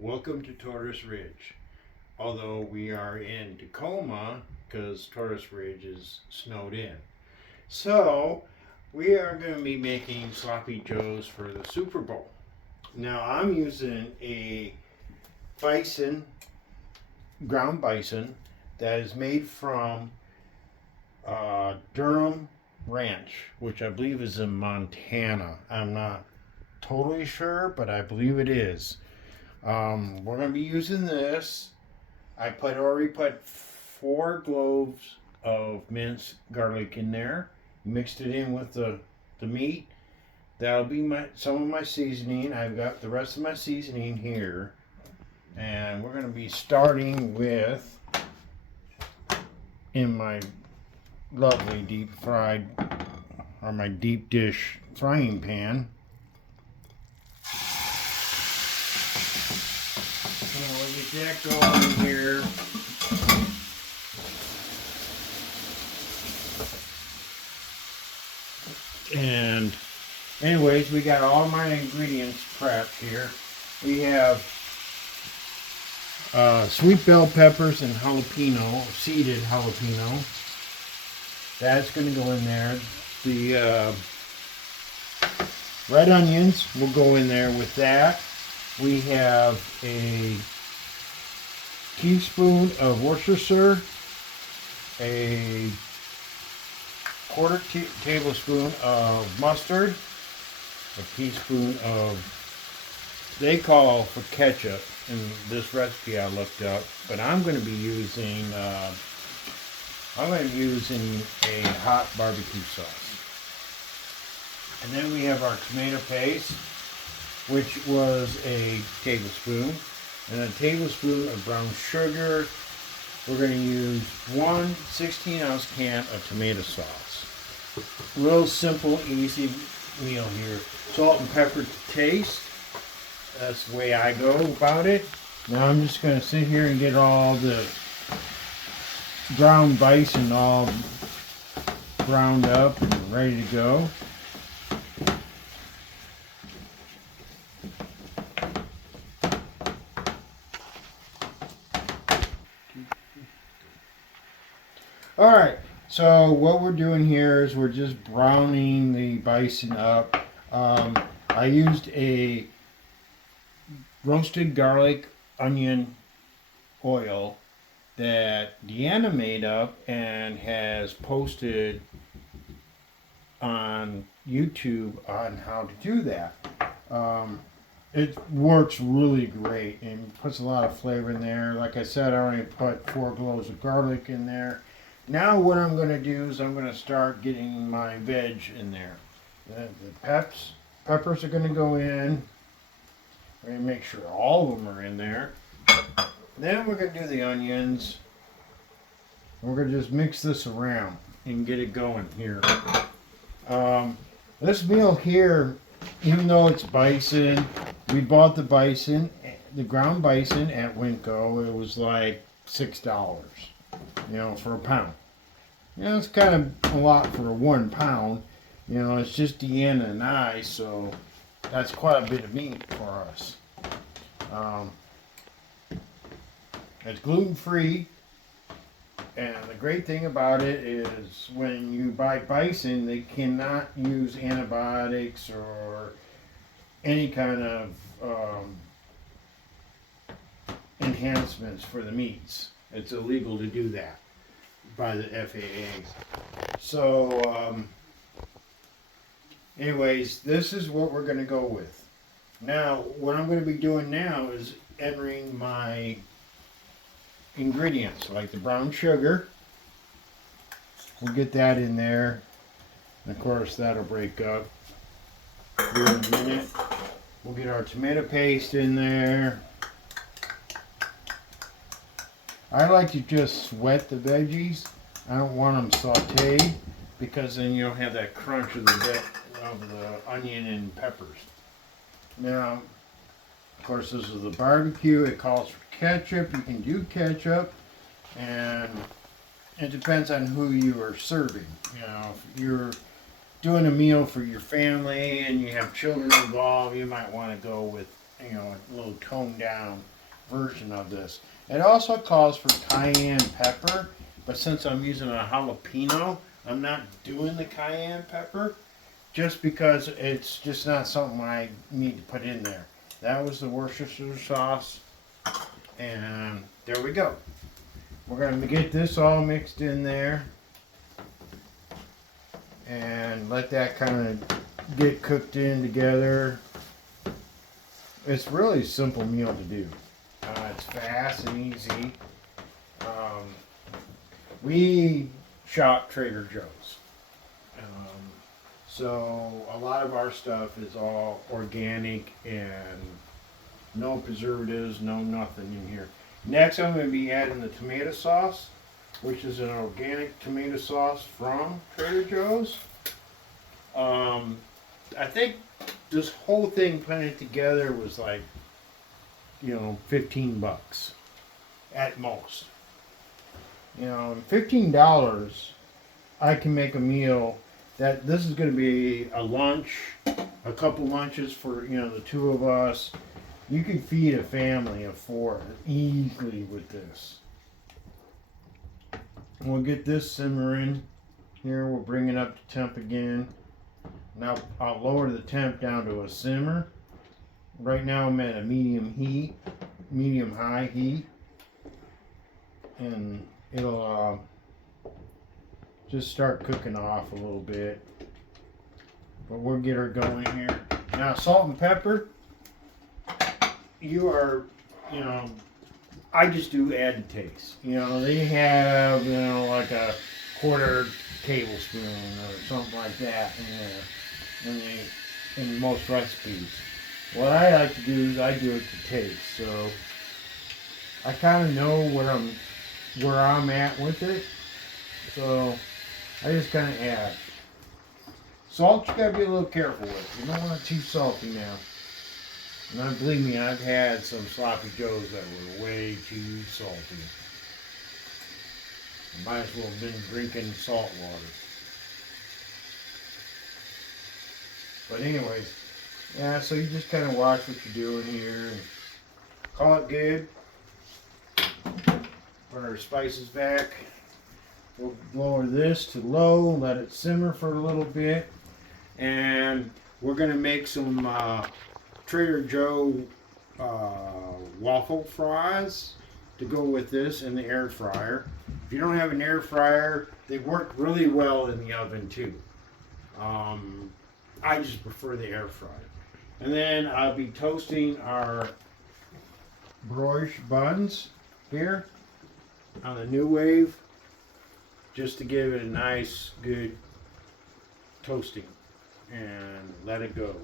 Welcome to Tortoise Ridge. Although we are in Tacoma because Tortoise Ridge is snowed in. So, we are going to be making sloppy joes for the Super Bowl. Now, I'm using a bison, ground bison, that is made from Durham Ranch, which I believe is in Montana. I'm not totally sure, but I believe it is. We're going to be using this. I already put 4 cloves of minced garlic in there. Mixed it in with the meat. That'll be some of my seasoning. I've got the rest of my seasoning here. And we're going to be starting with, in my lovely deep fried, or my deep dish frying pan. We'll get that going here. And anyways, we got all my ingredients prepped here. We have sweet bell peppers and jalapeno, seeded jalapeno. That's going to go in there. The red onions will go in there with that. We have a teaspoon of Worcestershire, a quarter tablespoon of mustard, a teaspoon of, they call for ketchup in this recipe I looked up, but I'm going to be using a hot barbecue sauce. And then we have our tomato paste, which was a tablespoon, and a tablespoon of brown sugar. We're going to use one 16-ounce can of tomato sauce. Real simple, easy meal here. Salt and pepper to taste. That's the way I go about it. Now I'm just going to sit here and get all the ground bison all ground up and ready to go. Alright, so what we're doing here is we're just browning the bison up. I used a roasted garlic onion oil that Deanna made up and has posted on YouTube on how to do that. It works really great and puts a lot of flavor in there. Like I said, I only put 4 cloves of garlic in there. Now what I'm going to do is I'm going to start getting my veg in there. The peppers are going to go in. We're going to make sure all of them are in there. Then we're going to do the onions. We're going to just mix this around and get it going here. This meal here, even though it's bison, we bought the ground bison at Winco. It was like $6. For a pound. It's kind of a lot for 1 pound. It's just Deanna and I, so that's quite a bit of meat for us. It's gluten-free, and the great thing about it is when you buy bison, they cannot use antibiotics or any kind of enhancements for the meats. It's illegal to do that by the FAA. So, anyways, this is what we're going to go with. Now, what I'm going to be doing now is entering my ingredients, like the brown sugar. We'll get that in there. And of course, that'll break up here in a minute. We'll get our tomato paste in there. I like to just sweat the veggies. I don't want them sauteed because then you'll have that crunch of the onion and peppers. Now, of course, this is the barbecue. It calls for ketchup. You can do ketchup, and it depends on who you are serving. If you're doing a meal for your family and you have children involved, you might want to go with a little toned down version of this. It also calls for cayenne pepper, but since I'm using a jalapeno, I'm not doing the cayenne pepper just because it's just not something I need to put in there. That was the Worcestershire sauce, and there we go. We're going to get this all mixed in there and let that kind of get cooked in together. It's really a simple meal to do. It's fast and easy. We shop Trader Joe's. So a lot of our stuff is all organic and no preservatives, no nothing in here. Next I'm going to be adding the tomato sauce, which is an organic tomato sauce from Trader Joe's. I think this whole thing putting it together was like, $15 at most. $15, I can make a meal that this is going to be a lunch, a couple lunches for, the two of us. You can feed a family of 4 easily with this. We'll get this simmering here. We'll bring it up to temp again. Now I'll lower the temp down to a simmer. Right now I'm at a medium high heat, and it'll just start cooking off a little bit. But we'll get her going here. Now salt and pepper, I just do add to taste. They have, like a quarter tablespoon or something like that in most recipes. What I like to do is I do it to taste. So I kind of know where I'm at with it. So I just kind of add. Salt you gotta be a little careful with. You don't want it too salty now. And believe me, I've had some sloppy joes that were way too salty. I might as well have been drinking salt water. But anyways, yeah, so you just kind of watch what you're doing here and call it good. Put our spices back. We'll lower this to low, let it simmer for a little bit. And we're going to make some Trader Joe waffle fries to go with this in the air fryer. If you don't have an air fryer, they work really well in the oven too. I just prefer the air fryer. And then I'll be toasting our brioche buns here on the New Wave, just to give it a nice, good toasting, and let it go.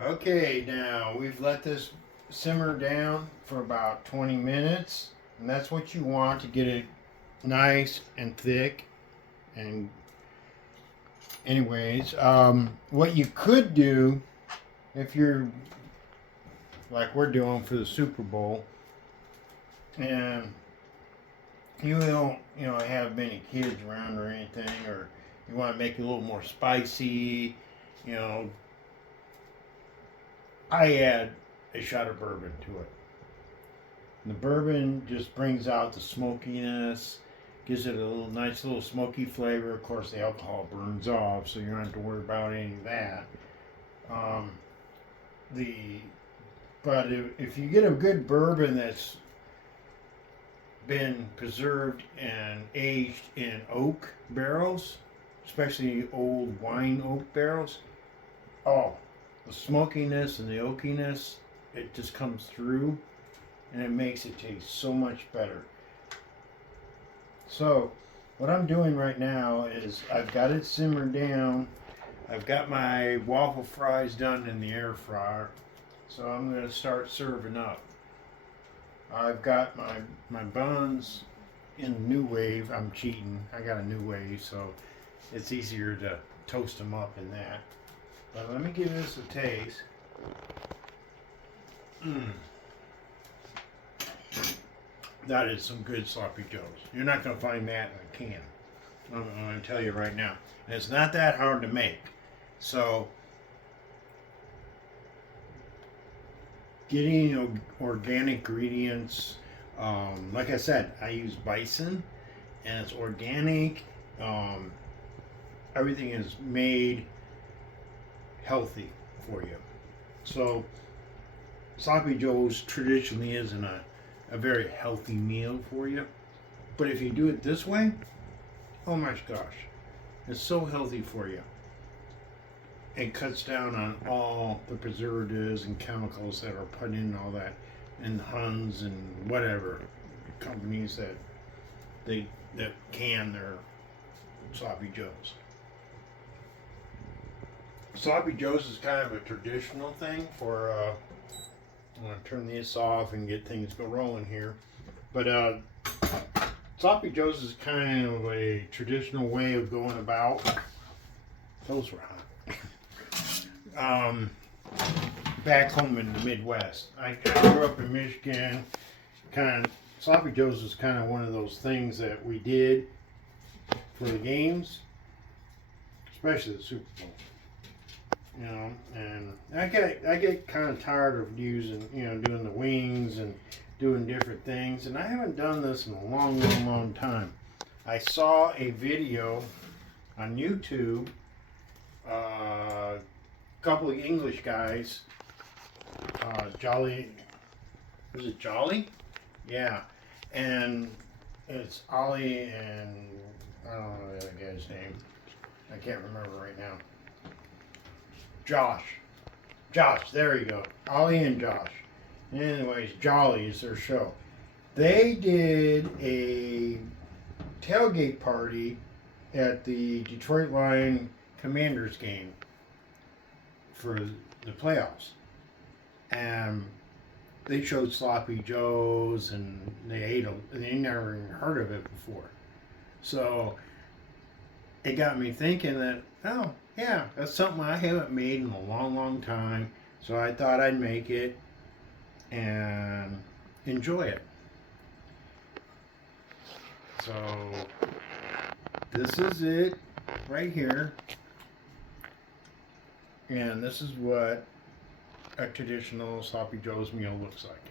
Okay, now we've let this simmer down for about 20 minutes, and that's what you want to get it nice and thick. And anyways, what you could do, if you're like we're doing for the Super Bowl, and you don't, have many kids around or anything, or you want to make it a little more spicy, I add a shot of bourbon to it. And the bourbon just brings out the smokiness, gives it a nice little smoky flavor. Of course, the alcohol burns off, so you don't have to worry about any of that. But if you get a good bourbon that's been preserved and aged in oak barrels, especially old wine oak barrels, the smokiness and the oakiness, it just comes through, and it makes it taste so much better. So what I'm doing right now is I've got it simmered down. I've got my waffle fries done in the air fryer, so I'm going to start serving up. I've got my buns in the New Wave. I'm cheating. I got a New Wave, so it's easier to toast them up in that. But let me give this a taste. That is some good sloppy joes. You're not going to find that in a can. I'm going to tell you right now. And it's not that hard to make. So getting organic ingredients. Like I said, I use bison, and it's organic. Um, Everything is made healthy for you. So sloppy joes traditionally isn't a very healthy meal for you, but if you do it this way, oh my gosh, it's so healthy for you. It cuts down on all the preservatives and chemicals that are put in all that, and Huns and whatever companies that can their sloppy joes. Sloppy joes is kind of a traditional thing for. I'm gonna turn this off and get things go rolling here, but sloppy joes is kind of a traditional way of going about. Those were hot. Back home in the Midwest, I grew up in Michigan. Kind of sloppy joes is kind of one of those things that we did for the games, especially the Super Bowl. And I get kind of tired of doing the wings and doing different things, and I haven't done this in a long time. I saw a video on YouTube, a couple of English guys, Jolly, was it Jolly? Yeah, and it's Ollie and I don't know the other guy's name. I can't remember right now. Josh, there you go. Ollie and Josh. Anyways, Jolly is their show. They did a tailgate party at the Detroit Lion Commanders game for the playoffs. And they showed sloppy joes and they ate them. They never even heard of it before. So it got me thinking that, oh, yeah, that's something I haven't made in a long time. So I thought I'd make it and enjoy it. So this is it right here. And this is what a traditional sloppy joe's meal looks like.